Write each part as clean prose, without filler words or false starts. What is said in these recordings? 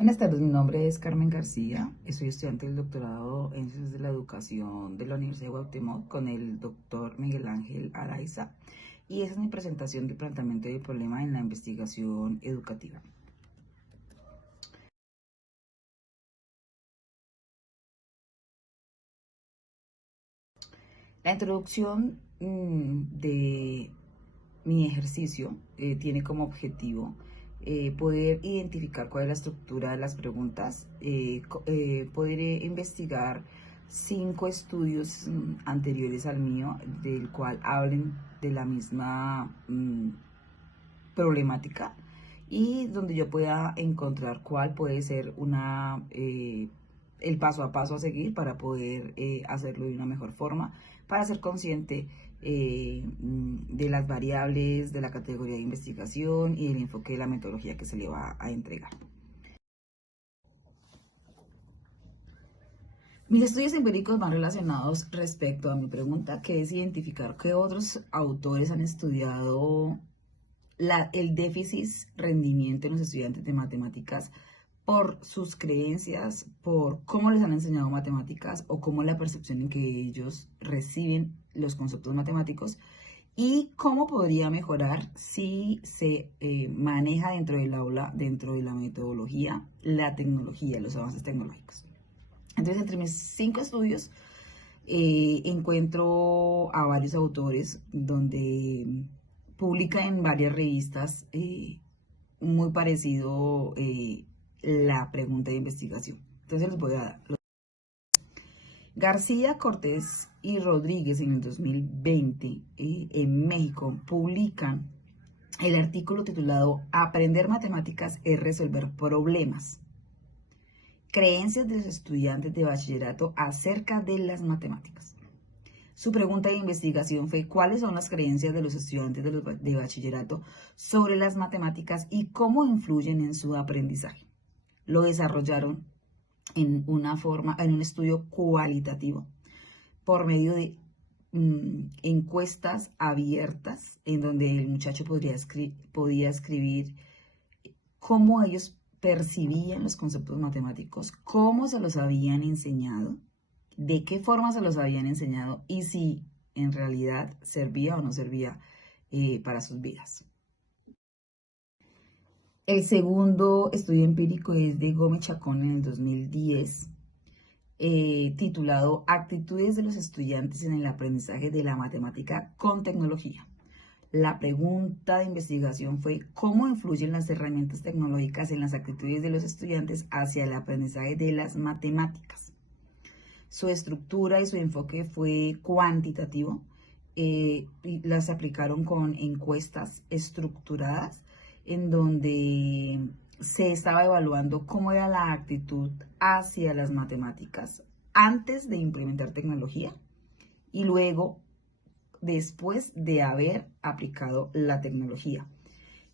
Buenas tardes, mi nombre es Carmen García, soy estudiante del doctorado en Ciencias de la Educación de la Universidad de Guatemala con el doctor Miguel Ángel Araiza y esa es mi presentación del planteamiento del problema en la investigación educativa. La introducción de mi ejercicio tiene como objetivo poder identificar cuál es la estructura de las preguntas, poder investigar 5 estudios anteriores al mío, del cual hablen de la misma problemática y donde yo pueda encontrar cuál puede ser el paso a paso a seguir para poder hacerlo de una mejor forma, para ser consciente de las variables, de la categoría de investigación y del enfoque de la metodología que se le va a entregar. Mis estudios empíricos van relacionados respecto a mi pregunta, que es identificar qué otros autores han estudiado el déficit rendimiento en los estudiantes de matemáticas por sus creencias, por cómo les han enseñado matemáticas o cómo la percepción en que ellos reciben los conceptos matemáticos y cómo podría mejorar si se maneja dentro del aula, dentro de la metodología, la tecnología, los avances tecnológicos. Entonces, entre mis 5 estudios encuentro a varios autores donde publica en varias revistas muy parecido la pregunta de investigación. Entonces les voy a dar. García, Cortés y Rodríguez en el 2020 en México publican el artículo titulado Aprender matemáticas es resolver problemas. Creencias de los estudiantes de bachillerato acerca de las matemáticas. Su pregunta de investigación fue ¿cuáles son las creencias de los estudiantes de bachillerato sobre las matemáticas y cómo influyen en su aprendizaje? Lo desarrollaron en un estudio cualitativo por medio de encuestas abiertas en donde el muchacho podía escribir cómo ellos percibían los conceptos matemáticos, cómo se los habían enseñado, de qué forma se los habían enseñado y si en realidad servía o no servía para sus vidas. El segundo estudio empírico es de Gómez Chacón en el 2010, titulado Actitudes de los estudiantes en el aprendizaje de la matemática con tecnología. La pregunta de investigación fue ¿cómo influyen las herramientas tecnológicas en las actitudes de los estudiantes hacia el aprendizaje de las matemáticas? Su estructura y su enfoque fue cuantitativo. Y las aplicaron con encuestas estructuradas en donde se estaba evaluando cómo era la actitud hacia las matemáticas antes de implementar tecnología y luego después de haber aplicado la tecnología.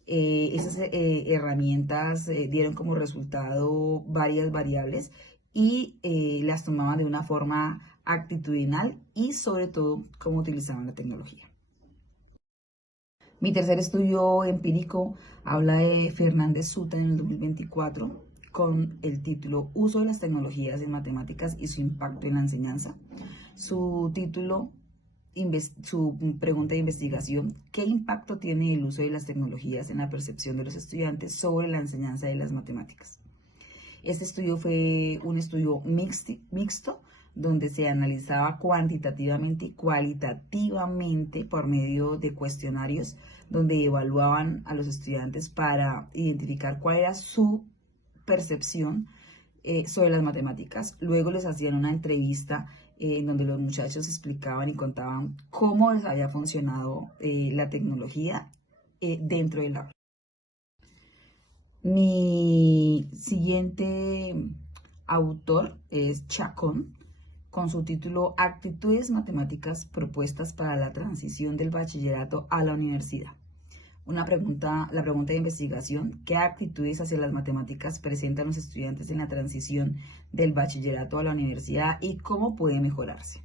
Esas herramientas dieron como resultado varias variables y las tomaban de una forma actitudinal y sobre todo cómo utilizaban la tecnología. Mi tercer estudio empírico habla de Fernández Suta en el 2024 con el título Uso de las tecnologías en matemáticas y su impacto en la enseñanza. Su pregunta de investigación, ¿qué impacto tiene el uso de las tecnologías en la percepción de los estudiantes sobre la enseñanza de las matemáticas? Este estudio fue un estudio mixto donde se analizaba cuantitativamente y cualitativamente por medio de cuestionarios donde evaluaban a los estudiantes para identificar cuál era su percepción sobre las matemáticas. Luego les hacían una entrevista en donde los muchachos explicaban y contaban cómo les había funcionado la tecnología dentro del aula. Mi siguiente autor es Chacón, con su título Actitudes matemáticas propuestas para la transición del bachillerato a la universidad. La pregunta de investigación, ¿qué actitudes hacia las matemáticas presentan los estudiantes en la transición del bachillerato a la universidad y cómo puede mejorarse?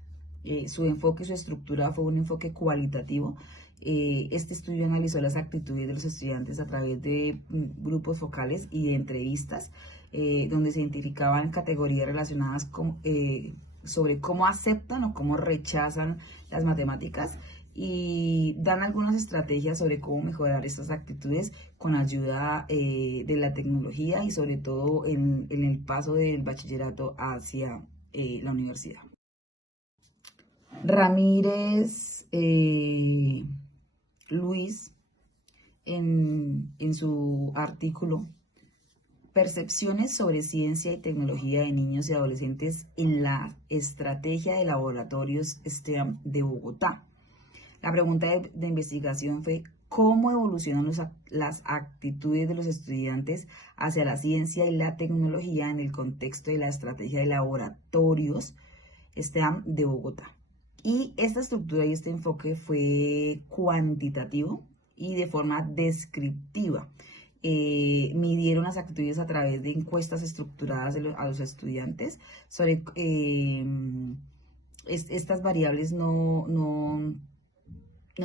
Su enfoque y su estructura fue un enfoque cualitativo Este estudio analizó las actitudes de los estudiantes a través de grupos focales y de entrevistas, donde se identificaban categorías relacionadas sobre cómo aceptan o cómo rechazan las matemáticas, y dan algunas estrategias sobre cómo mejorar estas actitudes con ayuda de la tecnología y sobre todo en el paso del bachillerato hacia la universidad. Ramírez Luis, en su artículo Percepciones sobre ciencia y tecnología de niños y adolescentes en la estrategia de laboratorios STEAM de Bogotá. La pregunta de investigación fue: ¿cómo evolucionan las actitudes de los estudiantes hacia la ciencia y la tecnología en el contexto de la estrategia de laboratorios STEAM de Bogotá? Y esta estructura y este enfoque fue cuantitativo y de forma descriptiva. Midieron las actitudes a través de encuestas estructuradas a los estudiantes sobre estas variables. No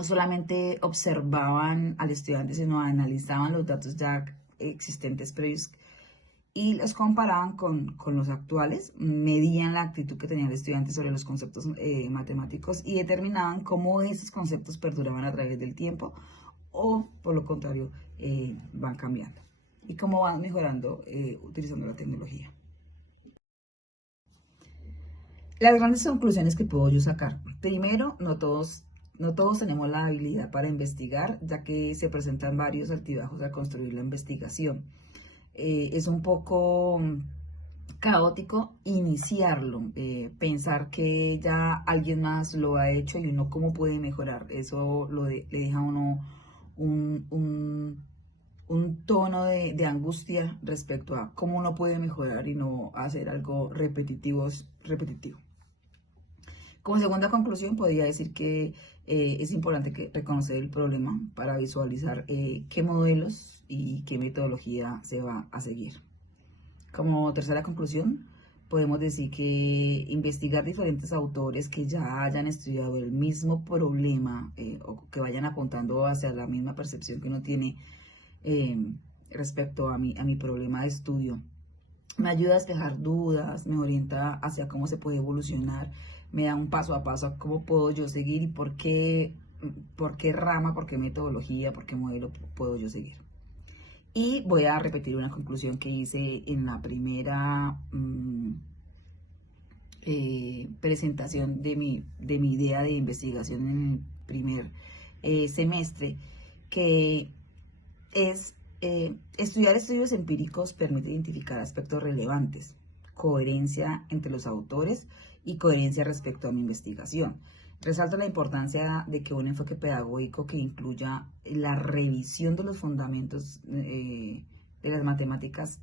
solamente observaban al estudiante, sino analizaban los datos ya existentes previos y los comparaban con los actuales, medían la actitud que tenía el estudiante sobre los conceptos matemáticos y determinaban cómo esos conceptos perduraban a través del tiempo o, por lo contrario, van cambiando y cómo van mejorando utilizando la tecnología. Las grandes conclusiones que puedo yo sacar: primero, no todos tenemos la habilidad para investigar, ya que se presentan varios altibajos al construir la investigación. Es un poco caótico iniciarlo, pensar que ya alguien más lo ha hecho y uno cómo puede mejorar. Eso le deja a uno un tono de angustia respecto a cómo uno puede mejorar y no hacer algo repetitivo. Como segunda conclusión, podría decir que es importante reconocer el problema para visualizar qué modelos y qué metodología se va a seguir. Como tercera conclusión, podemos decir que investigar diferentes autores que ya hayan estudiado el mismo problema o que vayan apuntando hacia la misma percepción que uno tiene respecto a mi problema de estudio, me ayuda a despejar dudas, me orienta hacia cómo se puede evolucionar, me da un paso a paso a cómo puedo yo seguir y por qué rama, por qué metodología, por qué modelo puedo yo seguir. Y voy a repetir una conclusión que hice en la primera presentación de mi idea de investigación en el primer semestre, que es estudiar estudios empíricos permite identificar aspectos relevantes, coherencia entre los autores y coherencia respecto a mi investigación. Resalto la importancia de que un enfoque pedagógico que incluya la revisión de los fundamentos de las matemáticas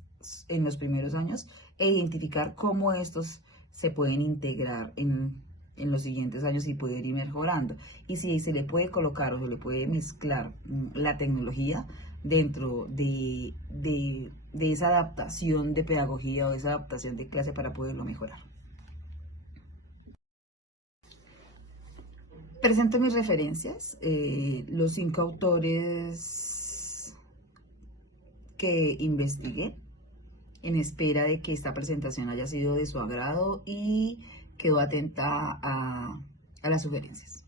en los primeros años e identificar cómo estos se pueden integrar en los siguientes años y poder ir mejorando. Y si se le puede colocar o se le puede mezclar la tecnología dentro de esa adaptación de pedagogía o esa adaptación de clase para poderlo mejorar. Presento mis referencias, los 5 autores que investigué, en espera de que esta presentación haya sido de su agrado, y quedo atenta a las sugerencias.